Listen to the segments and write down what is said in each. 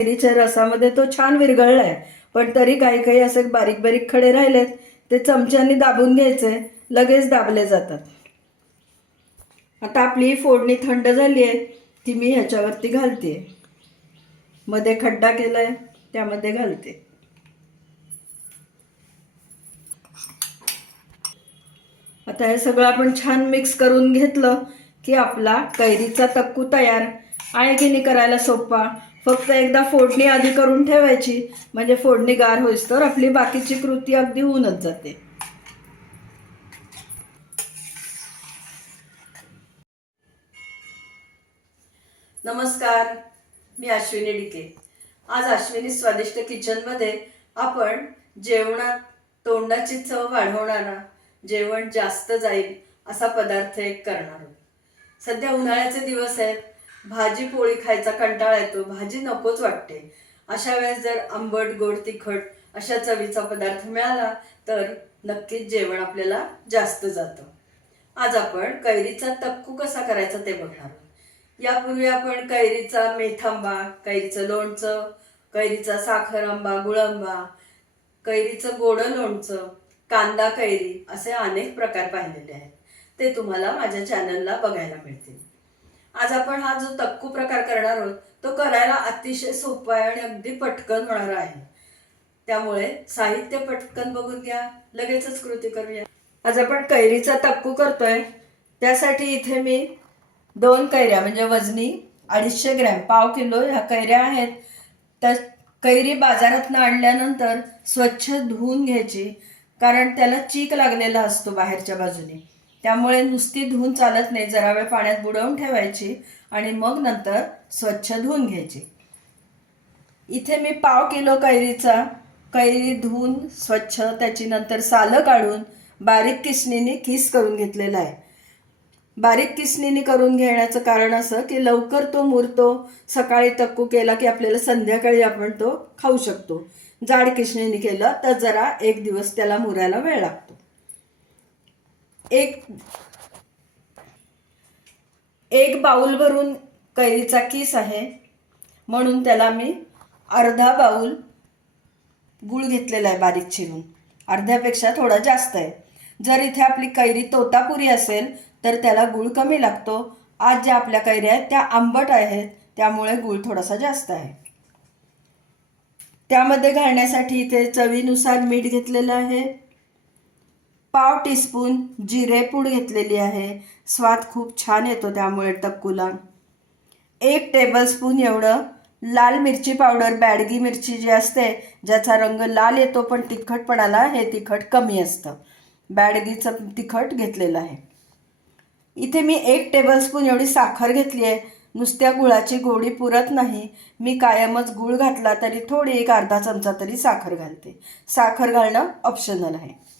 केळीच्या रसामध्ये तो छान विरघळलाय. पण तरी काही काही असे बारीक बारीक खडे राहिलेत ते चमच्यानी दाबून घ्यायचे लगेच दाबले जातात. आता आपली फोडणी थंड झाली आहे ती मी ह्याच्यावरती घालते मध्ये खड्डा केलाय त्यामध्ये घालते. आता हे सगळं आपण छान मिक्स करून घेतलं की आपला कैरीचा तक्कू तयार. आहे की नाही करायला सोपा? फक्त एकदा फोडणी आधी करून ठेवायची. म्हणजे फोडणी गार होईस तर आपली बाकीची कृती अगदी होऊनच जाते. नमस्कार मी अश्विनी डिके. आज अश्विनी स्वादिष्ट किचनमध्ये आपण जेवणात तोंडाची चव वाढवणारा जेवण जास्त जाईल असा पदार्थ एक करणार आहोत. सध्या उन्हाळ्याचे दिवस आहेत भाजी पोळी खायचा कंटाळा येतो भाजी नकोच वाटते. अशा वेळेस जर आंबट गोड तिखट अशा चवीचा पदार्थ मिळाला तर नक्कीच जेवण आपल्याला जास्त जातं. आज आपण कैरीचा तक्कू कसा करायचा ते बघणार आहोत. यापूर्वी आपण कैरीचा मेथांबा कैरीचं लोणचं कैरीचा साखर आंबा गुळंबा कैरीचं गोडं लोणचं कांदा कैरी असे अनेक प्रकार पाहिलेले आहेत. ते तुम्हाला माझ्या चॅनलला बघायला मिळतील. आज आपण हा जो तक्कू प्रकार करणार आहोत तो करायला अतिशय सोपा आहे आणि अगदी पटकन होणार आहे. त्यामुळे साहित्य पटकन बघून घ्या लगेचच कृती करूया. आज आपण कैरीचा तक्कू करतोय. त्यासाठी इथे मी दोन कैऱ्या म्हणजे वजनी अडीचशे ग्रॅम पाव किलो ह्या कैऱ्या आहेत. त्या कैरी बाजारातनं आणल्यानंतर स्वच्छ धुवून घ्यायची कारण त्याला चीक लागलेला असतो बाहेरच्या बाजूने. त्यामुळे नुसती धुवून चालत नाही जरा वेळ पाण्यात बुडवून ठेवायची आणि मग नंतर स्वच्छ धुवून घ्यायची. इथे मी पाव किलो कैरीचा कैरी धुवून स्वच्छ त्याची नंतर सालं काढून बारीक किसणीने किस करून घेतलेला आहे. बारीक किसणीने करून घेण्याचं कारण असं की लवकर तो मुरतो सकाळी तक्कू केला की आपल्याला संध्याकाळी आपण तो खाऊ शकतो. जाड किसणीने केलं तर जरा एक दिवस त्याला मुरायला वेळ लागतो. एक एक बाऊल भरून कैरीचा किस आहे? म्हणून त्याला मी अर्धा बाऊल गूळ घेतलेला आहे बारीक चिरून. अर्ध्यापेक्षा थोडा जास्त आहे. जर इथे आपली कैरी तोतापुरी असेल तर त्याला गूळ कमी लागतो. आज ज्या आपल्या कैऱ्या आहेत त्या आंबट आहेत. त्यामुळे गूळ थोडासा जास्त आहे. त्यामध्ये घालण्यासाठी इथे चवीनुसार मीठ घेतलेलं आहे. पाव टीस्पून जिरेपूड घेतलेली आहे. स्वाद खूप छान येतो त्यामुळे टक्कूला. एक टेबलस्पून एवढं लाल मिरची पावडर बॅडगी मिरची जी असते ज्याचा रंग लाल येतो पण तिखटपणाला हे तिखट कमी असतं. बॅडगीचं तिखट घेतलेलं आहे. इथे मी एक टेबलस्पून एवढी साखर घेतली आहे. नुसत्या गुळाची गोडी पुरत नाही. मी कायमच गुळ घातला तरी थोडी एक अर्धा चमचा तरी साखर घालते. साखर घालणं ऑप्शनल आहे.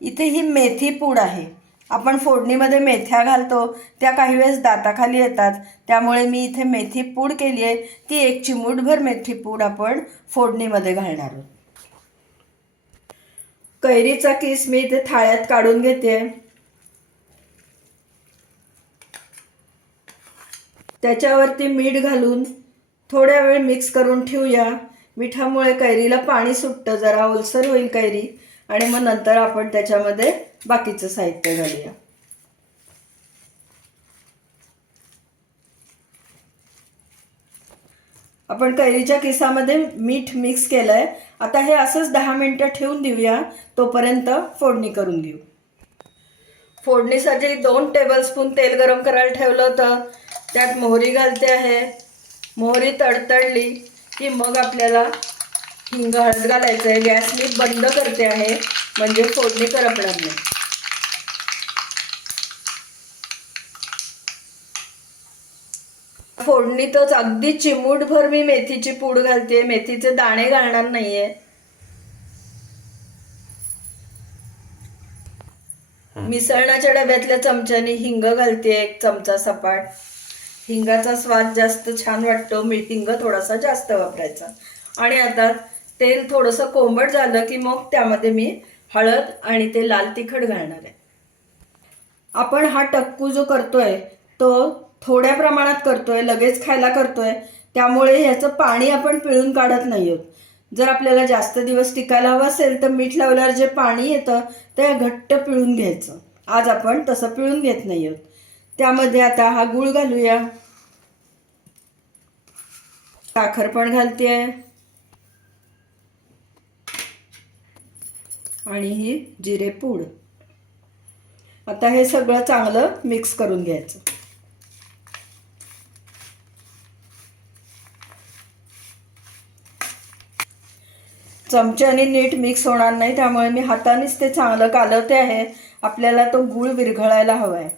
इथे ही मेथी पूड आहे. आपण फोडणीमध्ये मेथ्या घालतो त्या काही वेळेस दाताखाली येतात. त्यामुळे मी इथे मेथी पूड केली आहे. ती एक चिमूटभर मेथी पूड आपण फोडणीमध्ये घालणार आहोत. कैरीचा किस मी इथे थाळ्यात काढून घेते. त्याच्यावरती मीठ घालून थोड्या वेळ मिक्स करून ठेवूया. मिठामुळे कैरीला पाणी सुटतं. जरा ओलसर होईल कैरी. आणि मग नंतर आपण त्याच्यामध्ये बाकीचं साहित्य घालूया. आपण कैरीच्या किसामध्ये मीठ मिक्स केलंय. आता हे असंच दहा मिनिटं ठेवून देऊया. तोपर्यंत फोडणी करून देऊ. फोडणीसाठी दोन टेबलस्पून तेल गरम करायला ठेवलं होतं. त्यात मोहरी घालते आहे. मोहरी तडतडली की मग आपल्याला हिंग हळद घालायचं आहे गॅस मी बंद करते आहे. म्हणजे फोडणी करपणार नाही फोडणीतच अगदी चिमूटभर मी मेथीची पूड घालते मेथीचे दाणे घालणार नाहीये. मिसळण्याच्या डब्यातल्या चमच्याने हिंग घालते एक चमचा सपाट. हिंगाचा स्वाद जास्त छान वाटतो. मी हिंग थोडासा जास्त वापरायचा. आणि आता तेल थोडंसं कोंबट झालं की मग त्यामध्ये मी हळद आणि ते लाल तिखट घालणार आहे. आपण हा टक्कू जो करतोय तो थोड्या प्रमाणात करतोय लगेच खायला करतोय त्यामुळे ह्याचं पाणी आपण पिळून काढत नाही आहोत. जर आपल्याला जास्त दिवस टिकायला हवं असेल तर मीठ लावल्यावर जे पाणी येतं ते घट्ट पिळून घ्यायचं. आज आपण तसं पिळून घेत नाही आहोत. त्यामध्ये आता हा गूळ घालूया. साखर पण घालते आणि ही जिरे पूड. आता हे सगळं चांगलं मिक्स करून घ्यायचं. चमच्याने नीट मिक्स होणार नाही त्यामुळे मी हातानेच ते चांगलं कालवते आहे. आपल्याला तो गूळ विरघळायला हवा आहे.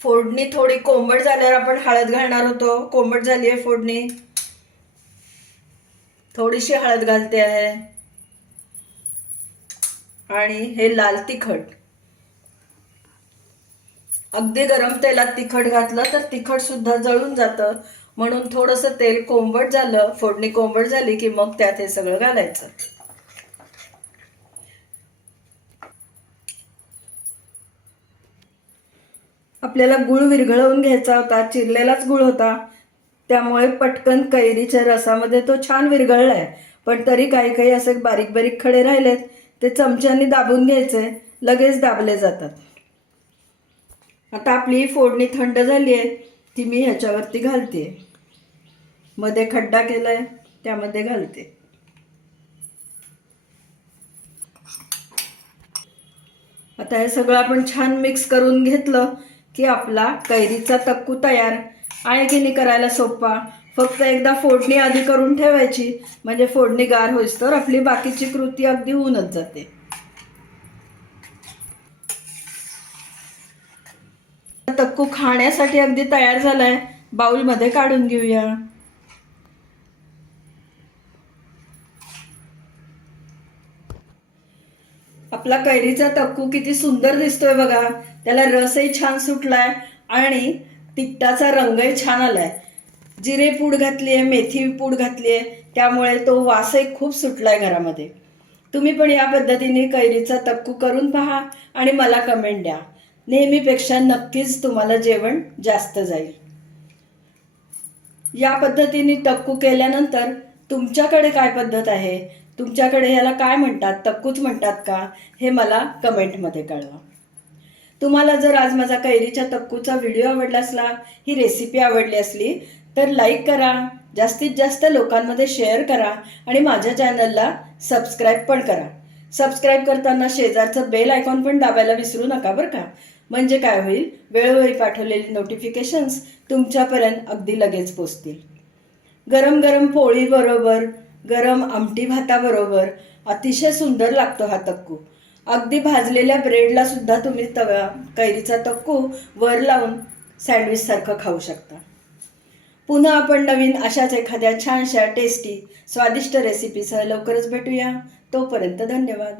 फोडणी थोडी कोंबट झाल्यावर आपण हळद घालणार होतो. कोंबट झाली आहे फोडणी. थोडीशी हळद घालते आहे. आणि हे लाल तिखट. अगदी गरम तेलात तिखट घातलं तर तिखट सुद्धा जळून जातं. म्हणून थोडंसं तेल कोंबट झालं फोडणी कोंबट झाली की मग त्यात हे सगळं घालायचं. आपल्याला गुळ विरघळवून घ्यायचा होता चिरलेलाच गुळ होता. त्यामुळे पटकन कैरीच्या रसामध्ये तो छान विरघळलाय. पण तरी काही काही असे बारीक बारीक खडे राहिलेत ते चमच्याने दाबून घ्यायचे लगेच दाबले जातात. आता आपली फोडणी थंड झाली आहे ती मी ह्याच्यावरती घालते. मध्ये खड्डा केलाय त्यामध्ये घालते. आता हे सगळं आपण छान मिक्स करून घेतलं की आपला कैरीचा तक्कू तयार. आणखीन करायला सोपा. फक्त एकदा फोडणी आधी करून ठेवायची. म्हणजे फोडणी गार होईस तर आपली बाकीची कृती अगदी होऊनच जाते. तक्कू खाण्यासाठी अगदी तयार झालाय. बाउलमध्ये काढून घेऊया. आपला कैरीचा तक्कू किती सुंदर दिसतोय बघा. त्याला रसही छान सुटलाय. आणि तिखटाचा रंगही छान आलाय. जिरे पूड घातली आहे मेथी पूड घातली आहे त्यामुळे तो वासही खूप सुटला आहे घरामध्ये. तुम्ही पण या पद्धतीने कैरीचा तक्कू करून पहा आणि मला कमेंट द्या. नेहमीपेक्षा नक्कीच तुम्हाला जेवण जास्त जाईल. या पद्धतीने तक्कू केल्यानंतर तुमच्याकडे काय पद्धत आहे? तुमच्याकडे याला काय म्हणतात? तक्कूच म्हणतात का? हे मला कमेंटमध्ये कळवा. तुम्हाला जर आज माझा कैरीच्या तक्कूचा व्हिडिओ आवडला असला ही रेसिपी आवडली असली तर लाईक करा जास्तीत जास्त लोकांमध्ये शेअर करा आणि माझ्या चॅनलला सबस्क्राईब पण करा. सबस्क्राईब करताना शेजारचं बेल आयकॉन पण दाबायला विसरू नका बरं का. म्हणजे काय होईल? वेळोवेळी पाठवलेली नोटिफिकेशन्स तुमच्यापर्यंत अगदी लगेच पोचतील. गरम गरम पोळी बरोबर गरम आमटी भाताबरोबर अतिशय सुंदर लागतो हा तक्कू. अगदी भाजलेल्या ब्रेडला सुद्धा तुम्ही तव्या कैरीचा तक्कू वर लावून सँडविच सारखं खाऊ शकता. पुन्हा आपण नवीन अशाच एखाद्या छानशा टेस्टी स्वादिष्ट रेसिपीसह लवकरच भेटूया. तोपर्यंत धन्यवाद.